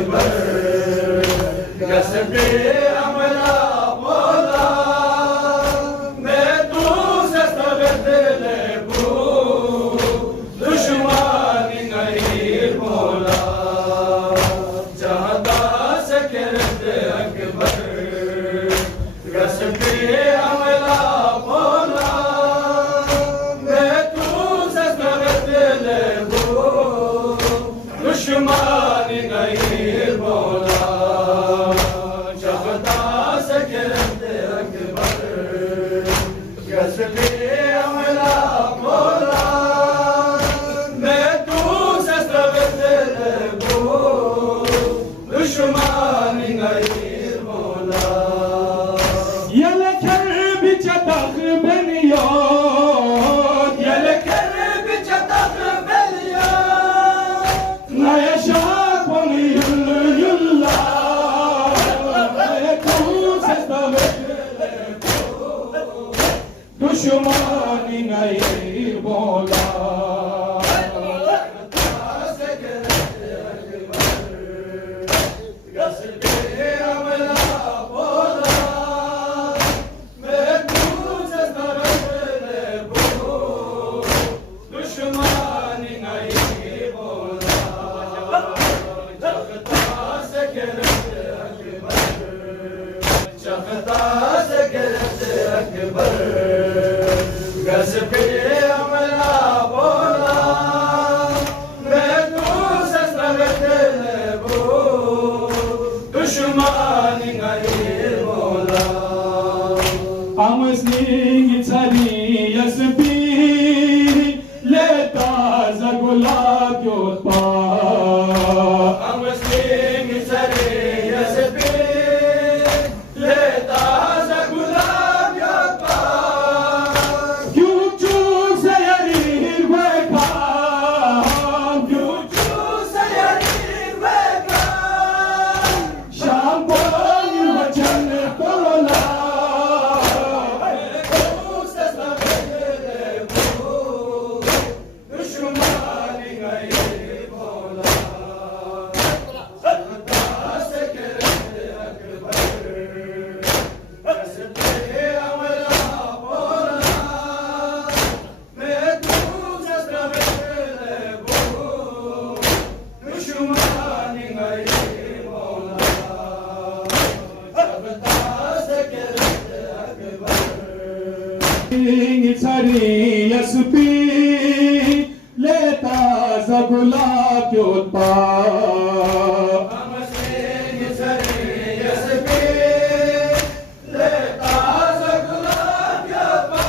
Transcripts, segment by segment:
अकबर कसबे अमला मौला मैं तू से दिले बू दुश्मनी नहीं मौला चाहता से करते अकबर कसबे अमला मौला मैं तू से दिले बू दुश्मनी नहीं मौला चाहता से करते अकबर कसबे अमला मौला मैं तू से दिले बू दुश्मनी नहीं मौला Yelker biçatak beniyor Yelker biçatak beliyor Na yaşak onu yıllar Ne kul sesle Düşmanın ayır bola Kasbe अमला बोला मैं तू से दिले बू दुश्मनी नहीं मौला Amazning itari yaspi Leta zagulab yotpa हम सिंह सरे यसबे लेता गुलाब यापा Küçük seyerir vekam यूचू सयरी वेगा Şampanya vaçan kola तू से दिले बू दुश्मनी नहीं मौला चाहता से करते अकबर कसबे अमला बोला मैं तू से दिले बू दुश्मनी नहीं मौला चाहता से करते Akbar itari yaspi Leta zagulab yotpa हम सिंह सरे यसबे लेता गुलाब यापा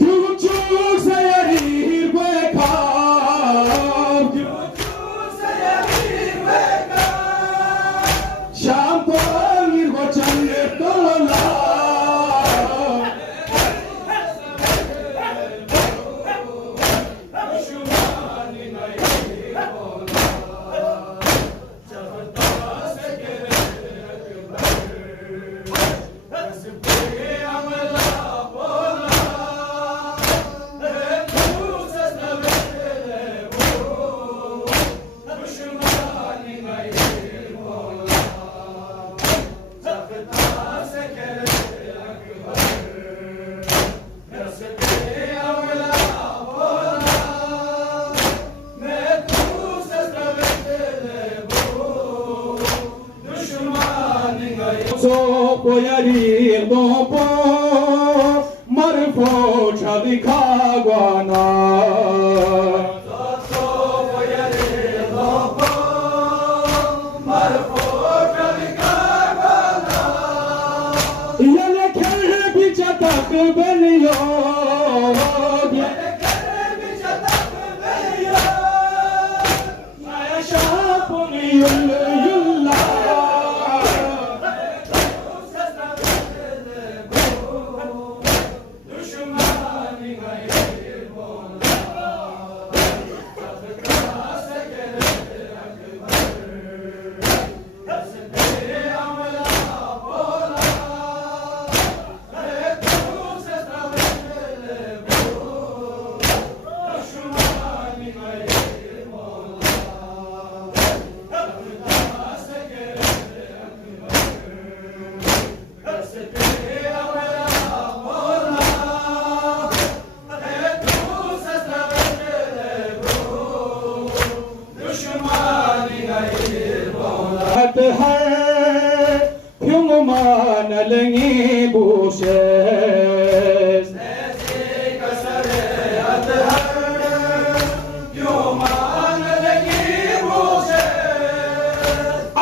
Küçük seyerir vekam यूचू सयरी वेगा Şampanya vaçan kola दुश्मनी नहीं मौला चाहता से करते अकबर कसबे अमला बोला मैं तू से दिले बू दुश्मनी नहीं मौला चाहता से करते अकबर कसबे अमला बोला मैं तू से दिले बू दुश्मनी नहीं So koyarir dopo Marfo chadikagwana Yelker biçatak beniyor Na yaşak onu yıllar दुश्मनी नहीं मौला चाहता से करते अकबर कसबे अमला बोला मैं तू से दिले बू दुश्मनी नहीं मौला अतहर क्यों मान लेंगे बोशेस ऐसे कसरे अतहर क्यों मान लगी मुझे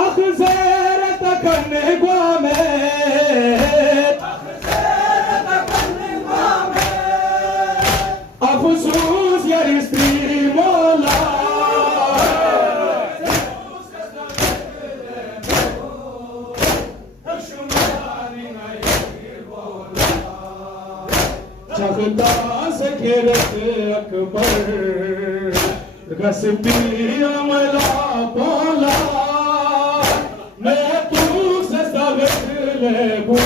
अखज़र तकने ग्वामे अफसोस यार स्त्री मौला चखता सकेरत अकबर गसबी अमला बोला मैं तू सस्तगत लेबू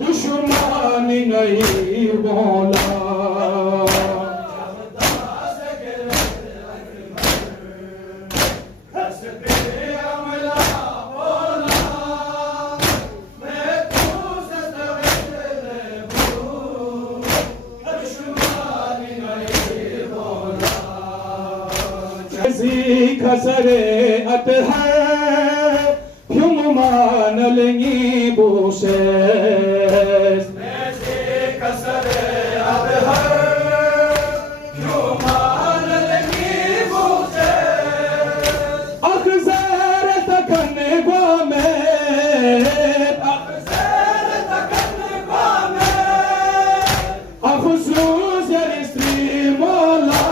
दुश्मनी नहीं बोला खसरे अतहर क्यों मान लेंगी बोशेस ऐसे कसरे अतहर क्यों मान लगी मुझे अखज़र तकने ग्वामे अफसोस यार स्त्री मौला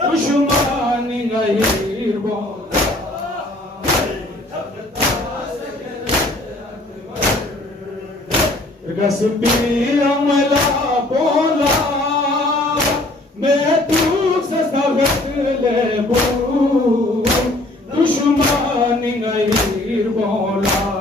दुश्मनी नहीं बोला गसबी अमला बोला मैं तू सस्तगत लेबू दुश्मनी नहीं बोला